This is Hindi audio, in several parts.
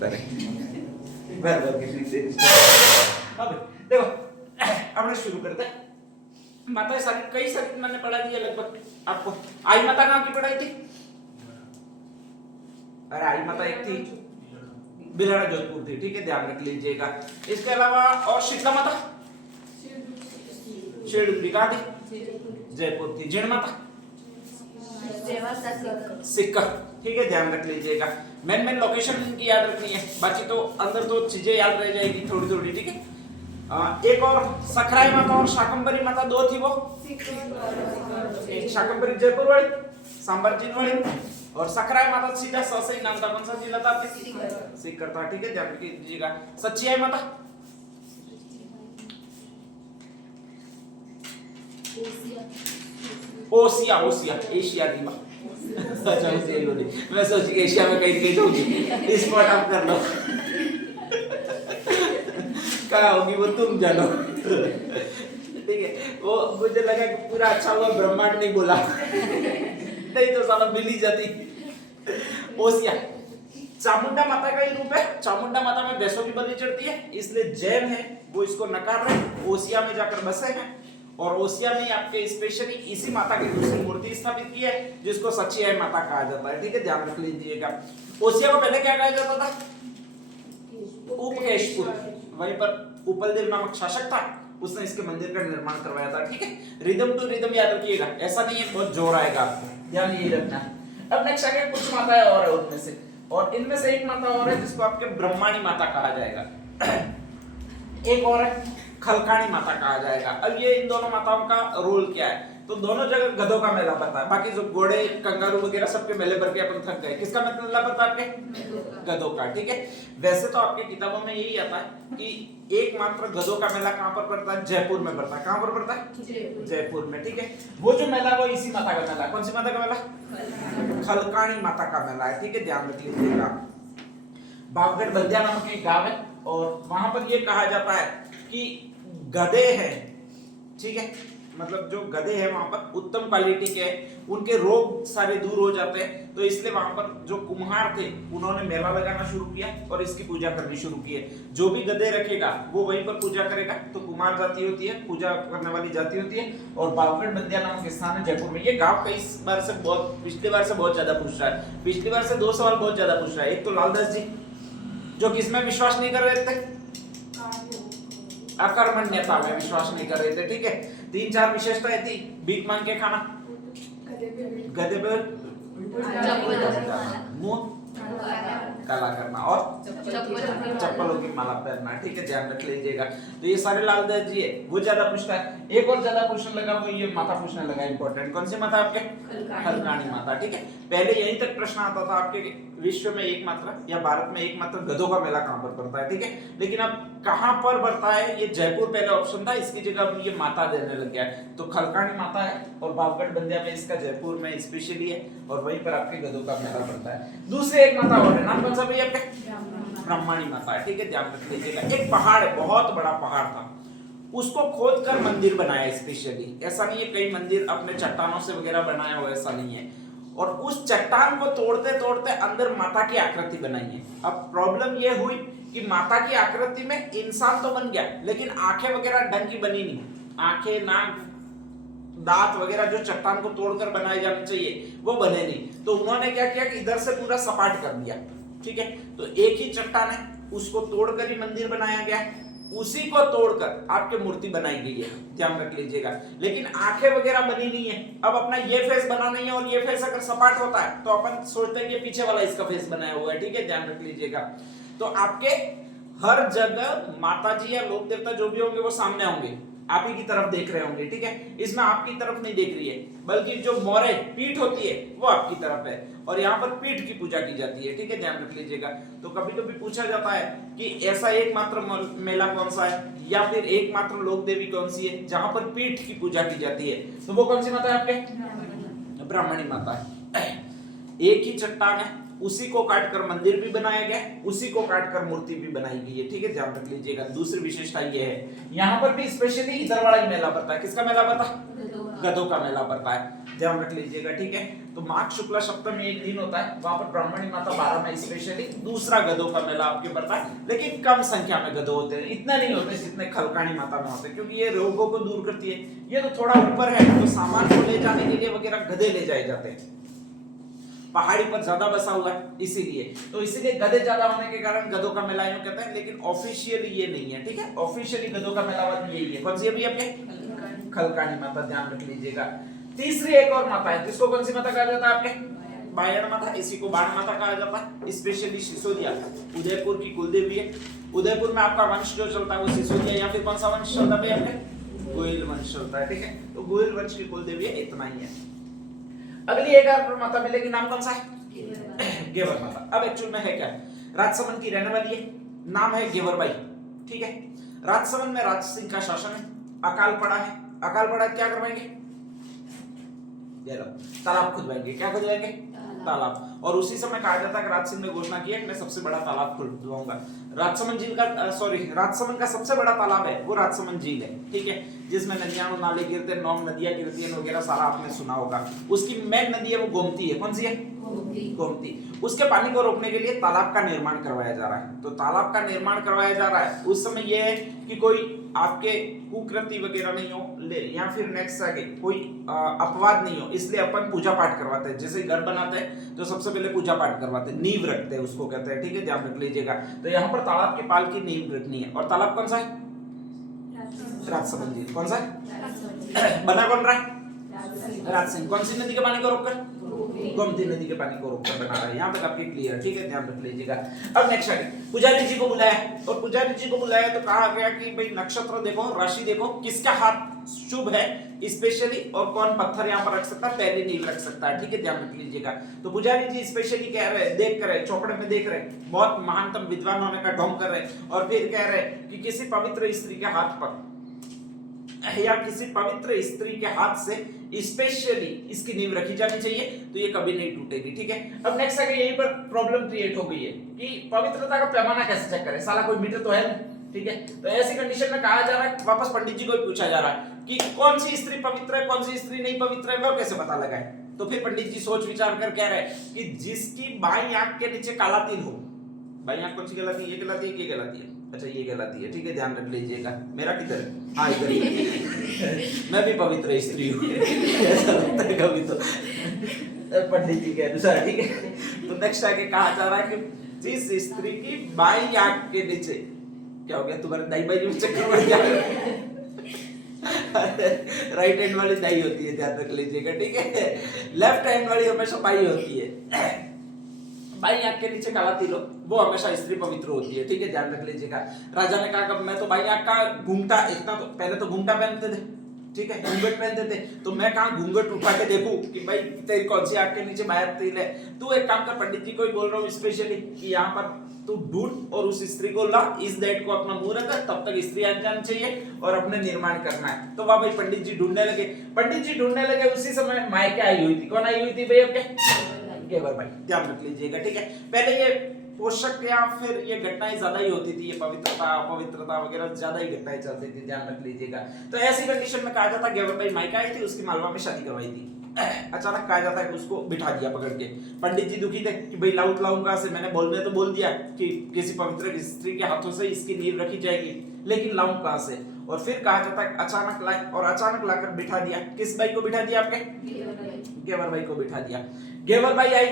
भर भर के पीते। अब देखो हमने शुरू करते हैं। माता सारी कई सारी मैंने पढ़ा दी है लगभग आपको। आई माता कहाँ की पढ़ाई थी? अरे आई माता एक थी बिलाड़ा जोधपुर थी, ठीक है, ध्यान रख लीजिएगा। इसके अलावा और शीतला माता शेरडुबरी कहाँ थी? जयपुर थी। जिण माता सिक्कर, ठीक है, ध्यान रख लीजिएगा। मेन मेन लोकेशन इनकी याद रखनी है, बाकी तो अंदर तो चीजें याद रह जाएगी थोड़ी थोड़ी, ठीक है। एक और सखराई माता और शाकंभरी माता दो थी, वो एक शाकंभरी जयपुर वाली, सांबर जिन वाली, और सखराई माता सीधा सही नाम था। कौन सा जिला था आपके? सीकर था, ठीक है, ध्यान रखिएगा। सचियाई माता ओसिया, ओसिया एशिया दी माँ। अच्छा मैं सोची कि एशिया में कहीं कहीं होगी, इस पर आप कर लो। कहाँ होगी वो तुम जानो, ठीक है। वो मुझे लगा कि पूरा अच्छा हुआ ब्रह्मांड नहीं बोला, नहीं तो साला मिल ही जाती। ओसिया चामुंडा माता का ही रूप है। चामुंडा माता में भैंसों की बलि चढ़ती है, इसलिए जैन है वो इसको नकार रहे, ओसिया में जाकर बसे हैं। और ओसिया में आपके स्पेशली इसी माता की दूसरी मूर्ति स्थापित की है जिसको सचियाई माता कहा जाता है, ठीक है, ध्यान रख लीजिएगा। ओसिया को पहले क्या कहा जाता था? उपकेशपुर, वहीं पर उपलदेव नामक शासक था, उसने इसके मंदिर का निर्माण करवाया था, ठीक है। रिदम टू रिदम याद रखिएगा, ऐसा नहीं है बहुत जोर आएगा आपको, ध्यान यही रखना है। अब नेक्स्ट आगे कुछ माताएं और है उनमें से, और इनमें से एक माता और है जिसको आपके ब्रह्माणी माता कहा जाएगा। एक और है खलकाणी माता कहा जाएगा। अब ये इन दोनों माताओं का रोल क्या है? तो दोनों जगह गधों का मेला पड़ता है, बाकी जो घोड़े कंगारू वगैरह सबके मेले भर के अपन थक गए, किसका मेला पड़ता है? आपके गधों का, ठीक है। वैसे तो आपके किताबों में यही आता है कि एकमात्र गधों का मेला कहां पर पड़ता है? जयपुर में पड़ता है। कहां पर पड़ता है? जयपुर में, ठीक है। वो जो मेला वो इसी माता का मेला। कौन सी माता का मेला? खलकाणी माता का मेला है, ठीक है, ध्यान रख लीजिएगा। बावगढ़ बंदिया नामक एक गांव है और वहां पर यह कहा जाता है कि गधे हैं, ठीक है, मतलब जो गधे हैं वहां पर उत्तम क्वालिटी के, उनके रोग सारे दूर हो जाते हैं, तो इसलिए वहां पर जो कुम्हार थे उन्होंने मेला लगाना शुरू किया और इसकी पूजा करनी शुरू की है। जो भी गधे रखेगा वो वहीं पर पूजा करेगा, तो कुम्हार जाति होती है, पूजा करने वाली जाति होती है। और बावगढ़ बंदिया नामक स्थान है जयपुर में। ये गांव कई बार से बहुत, पिछली बार से बहुत ज्यादा पूछ रहा है, पिछली बार से 2 सवाल बहुत ज्यादा पूछ रहा है। एक तो लालदास जी जो किसमें विश्वास नहीं कर रहे थे? अकर्मण्यता में विश्वास नहीं कर रहे थे, ठीक है। 3-4 विशेषताएं थी। भीख मांग के खाना, गधे पे मुंह काला करना और चप्पलों की माला पहनना, ठीक है, ध्यान रख लीजिएगा। तो ये सारे लालदास जी है, वो ज्यादा पूछता है। एक और ज्यादा क्वेश्चन लगा, वो ये माता पूछने लगा इंपॉर्टेंट। कौन सी माता आपके? खलकाणी माता, ठीक है। पहले यहीं तक प्रश्न आता था आपके विश्व में एकमात्र या भारत में एकमात्र गधों का मेला कहां पर पड़ता है, ठीक है। लेकिन अब कहां पर पड़ता है? ये जयपुर पहले ऑप्शन था, इसकी जगह अब ये माता देने लग गया है। तो खलकाणी माता है और बावगढ़ बंदिया में इसका जयपुर में स्पेशली है, और वहीं पर आपके गधों का मेला पड़ता है। दूसरे एक माता और है, नाम कौन सा भैया आपके? ब्रह्माणी माता है, ठीक है, ध्यान रख लीजिएगा। एक पहाड़ है, बहुत बड़ा पहाड़ था, उसको खोद कर मंदिर बनाया स्पेशली। ऐसा नहीं है कई मंदिर अपने चट्टानों से वगैरह बनाया हुआ, ऐसा नहीं है। और उस चट्टान को तोड़ते तोड़ते अंदर माता की आकृति बनाई है। अब प्रॉब्लम ये हुई कि माता की आकृति में इंसान तो बन गया, लेकिन आंखें वगैरह ढंग की बनी नहीं। आंखें, नाक, दांत वगैरह जो चट्टान को तोड़कर बनाए जाने चाहिए वो बने नहीं। तो उन्होंने क्या किया कि इधर से पूरा सपाट कर दिया, ठीक है। तो एक ही चट्टान है, उसको तोड़कर ही मंदिर बनाया गया, उसी को तोड़कर आपके मूर्ति बनाई गई है, ध्यान रख लीजिएगा। लेकिन आंखें वगैरह बनी नहीं है। अब अपना ये फेस बना नहीं है, और ये फेस अगर सपाट होता है तो अपन सोचते हैं कि पीछे वाला इसका फेस बनाया हुआ है, ठीक है, ध्यान रख लीजिएगा। तो आपके हर जगह माता जी या लोक देवता जो भी होंगे वो सामने होंगे, आप ही की तरफ देख रहे होंगे, ठीक है। इसमें आपकी तरफ नहीं देख रही है, बल्कि जो मोरे पीठ होती है वो आपकी तरफ है, और यहाँ पर पीठ की पूजा की जाती है, ठीक है, ध्यान रख लीजिएगा। तो कभी कभी पूछा जाता है कि ऐसा एकमात्र मेला कौन सा है, या फिर एकमात्र लोक देवी कौन सी है जहां पर पीठ की पूजा की जाती है, तो वो कौन सी माता है आपके? ब्राह्मणी माता है। एक ही चट्टान है, उसी को काटकर मंदिर भी बनाया गया, उसी को काटकर मूर्ति भी बनाई गई है, ठीक है, ध्यान रख लीजिएगा। दूसरी विशेषता ये है, यहाँ पर भी स्पेशली इधर वाला ही मेला पड़ता है। किसका मेला पड़ता है? गधों का मेला पड़ता है, ध्यान रख लीजिएगा, ठीक है। तो माघ शुक्ला सप्तमी एक दिन होता है, वहां पर ब्राह्मणी माता 12 में स्पेशली दूसरा गधों का मेला आपके पड़ता है, लेकिन कम संख्या में गधे होते हैं, इतना नहीं होते जितने खलकाणी माता में होते हैं, क्योंकि ये रोगों को दूर करती है। ये तो थोड़ा ऊपर है, तो सामान को ले जाने के लिए वगैरह गधे ले जाए जाते हैं, पहाड़ी पर ज्यादा बसा हुआ है इसीलिए, तो इसीलिए गधे ज्यादा होने के कारण गधों का मेला यूं कहते हैं, लेकिन ऑफिशियली ये नहीं है, ठीक है। ऑफिशियली गधों का मेला वाली यही है। कौन सी अभी आपके खलकाणी माता, ध्यान रख लीजिएगा। तीसरी एक और माता है, जिसको कौन सी माता कहा जाता है आपके बायण माता, इसी को बाण माता कहा जाता है, स्पेशली सिसोदिया उदयपुर की कुलदेवी है। उदयपुर में आपका वंश जो चलता है वो सिसोदिया या फिर कौन सा वंश चलता है आपके गोयल वंश चलता है, ठीक है। तो गोयल वंश की कुलदेवी है, इतना ही है। अगली एक और माता मिलेगी, नाम कौन सा है गेवर माता। अब एक्चुअल में है क्या, राजसमंद की रहने वाली है, नाम है गेवरबाई, ठीक है। राजसमंद में राज सिंह का शासन है, अकाल पड़ा है, अकाल पड़ा क्या करवाएंगे, तालाब खुदवाएंगे, क्या खुदवाएंगे तालाब। और उसी समय कहा जाता है कि राज सिंह ने घोषणा की है कि मैं सबसे बड़ा तालाब खुदवाऊंगा। राजसमंद झील का राजसमंद का सबसे बड़ा तालाब है वो राजसमंद झील है, ठीक है, जिसमें नदियां नाले गिरते हैं, 9 नदियां गिरती हैं वगैरह, सारा आपने सुना होगा। उसकी मेन नदी है वो गोमती है, कौन सी है गोमती। उसके पानी को रोकने के लिए तालाब का निर्माण करवाया जा रहा है। तो तालाब का निर्माण करवाया जा रहा है, उस समय यह है कि कोई आपके कुकृति वगैरह नहीं हो, या फिर नेक्स्ट आगे कोई अपवाद नहीं हो, इसलिए अपन पूजा पाठ करवाते हैं। जैसे घर बनाते हैं तो सबसे पहले पूजा पाठ करवाते हैं, नींव रखते हैं उसको कहते हैं, ठीक है, ध्यान रख लीजिएगा। तो यहाँ पर तालाब के पाल की नींव रखनी है। और तालाब कौन सा है, राजसमंद झील। कौन सा है, बना कौन रहा है, राज सिंह। कौन सी नदी के पानी को रोककर, गोमती नदी के पानी को रोककर बना रहा है। यहाँ तक आपके क्लियर, ठीक है, ध्यान रख लीजिएगा। अब नेक्स्ट आगे पुजारी जी को बुलाया, और पुजारी जी को बुलाया तो कहा गया कि भाई नक्षत्र देखो, राशि देखो, किसका हाथ शुभ है स्पेशली, और कौन पत्थर यहाँ पर रख सकता है, पहले नहीं रख सकता है, ठीक है, ध्यान रख लीजिएगा। तो पुजारी जी स्पेशली कह रहे, देख कर चौपड़े में देख रहे, बहुत महानतम विद्वान होने का ढोंग कर रहे, और फिर कह रहे कि किसी पवित्र स्त्री के हाथ पर या किसी पवित्र स्त्री के हाथ से स्पेशली इसकी नींव रखी जानी चाहिए, तो ये कभी नहीं टूटेगी, ठीक है। अब नेक्स्ट आगे यहीं पर प्रॉब्लम क्रिएट हो गई है कि पवित्रता का पैमाना कैसे चेक करें, साला कोई मीटर तो है नहीं, ठीक है। तो ऐसी कंडीशन में कहा जा रहा है, वापस पंडित जी को पूछा जा रहा है कि कौन सी स्त्री पवित्र है, कौन सी स्त्री नहीं पवित्र है, वो कैसे पता लगाए। तो फिर पंडित जी सोच विचार कर कह रहे हैं कि जिसकी बाईं आंख के नीचे काला तिल हो, बाईं आंख कौन सी कहलाती है, ये कहलाती है, ये कहलाती है, अच्छा ये कहलाती है, ठीक है, ध्यान रख लीजिएगा। मेरा किधर, हाँ इधर ही मैं भी पवित्र स्त्री हूँ ऐसा लगता है कभी तो पंडित जी के अनुसार, ठीक है। तो नेक्स्ट आगे कहा जा रहा है कि जिस स्त्री की बाईं आंख के नीचे, क्या हो गया तुम्हारे दाई बाई में चक्कर बढ़ गया राइट हैंड वाली दाई होती है, ध्यान रख लीजिएगा, ठीक है। लेफ्ट हैंड वाली हमेशा बाई होती है। बाईं आंख के नीचे काला तिल हो, वो हमेशा स्त्री पवित्र होती है, ठीक है, ध्यान रख लीजिएगा। राजा ने कहा कि मैं तो बाईं आंख का घूंघटा, इतना तो पहले तो घूंघटा पहनते थे, ठीक है, घूंघट पहनते थे, तो मैं कहाँ घूंघट उठा के देखूं कि भाई तेरी कौन सी आंख के नीचे बाहर तिल है। तू एक काम कर, पंडित जी को ही बोल रहा हूँ स्पेशली कि यहाँ पर तू ढूंढ और उस स्त्री को ला, इस डेट को अपना मुंह रखा, तब तक स्त्री आ जानी चाहिए और अपने निर्माण करना है। तो वहां भाई पंडित जी ढूंढने लगे, पंडित जी ढूंढने लगे, उसी समय मायके आई हुई थी। कौन आई हुई थी भाई आपके, गेवर भाई, ध्यान रख लीजिएगा, ठीक है। पहले ये पोषक या फिर ये घटनाएं ज्यादा ही होती थी, ये पवित्रता अपवित्रता वगैरह ज्यादा ही घटनाएं चलती थी, ध्यान रख लीजिएगा। तो ऐसी कंडीशन में कहा जाता है गेवर भाई मायका आई थी, उसकी मालवा में शादी करवाई थी। अचानक कहा जाता है कि उसको बिठा दिया पकड़ के। पंडित जी दुखी थे कि भाई लाऊं लाऊं कहां से, मैंने बोलने तो बोल दिया कि किसी पवित्र स्त्री के हाथों से इसकी नींव रखी जाएगी, लेकिन लाऊं कहां से। और फिर कहा जाता है अचानक लाए, और अचानक लाकर बिठा दिया। किस भाई को बिठा दिया, आपके गेवर भाई को बिठा दिया। गेवर भाई आई,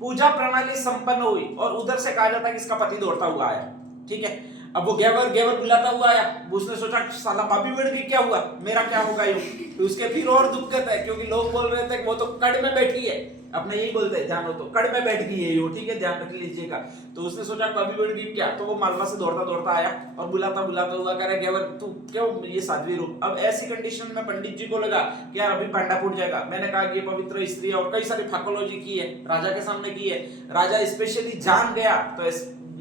पूजा प्रणाली संपन्न हुई, और उधर से कहा जाता है कि इसका पति दौड़ता हुआ आया, ठीक है। अब वो गेवर बुलाता हुआ आया, उसने सोचा साला पापी बढ़ गई, क्या हुआ, मेरा क्या होगा यूं। तो उसके फिर और दुखत है, क्योंकि लोग बोल रहे थे कि वो तो कड़ में बैठी है, अपने यही बोलते हैं, ध्यान हो तो कड़ में बैठ गई है यूं, ठीक है, ध्यान रख लीजिएगा। तो उसने सोचा पापी बढ़ गई क्या, तो वो मालवा से दौड़ता दौड़ता आया और बुलाता बुलाता हुआ कह रहा गेवर तू क्यों ये साध्वी रूप। अब ऐसी कंडीशन में पंडित जी को लगा कि यार अभी पांडा फूट जाएगा। मैंने कहा कि ये पवित्र स्त्री है, और कई सारी फाकोलॉजी की है, राजा के सामने की है, राजा स्पेशली जान गया तो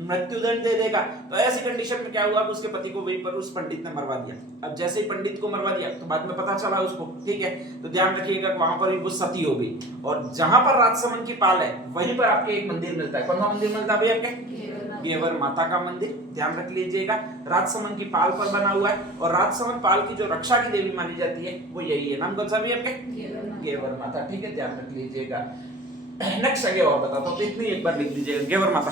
मृत्युदंड दे देगा। तो ऐसी कंडीशन में क्या हुआ कि उसके पति को वहीं पर उस पंडित ने मरवा दिया। अब जैसे ही पंडित को मरवा दिया तो बाद में पता चला उसको, ठीक है, तो ध्यान रखिएगा वहां पर भी वो सती हो गई। और जहां पर राजसमंद की पाल है वहीं पर आपके एक मंदिर मिलता है। कौन सा मंदिर मिलता है भाई आपके, गेवर माता का मंदिर, ध्यान रख लीजिएगा। राजसमंद की पाल पर बना हुआ है और राजसमंद पाल की जो रक्षा की देवी मानी जाती है वो यही है। नाम कौन सा भी आपके? गेवर माता, ठीक है, ध्यान रख लीजिएगा। नेक्स्ट आगे और बताता हूँ, तो इतनी एक बार लिख लीजिएगा, गेवर माता।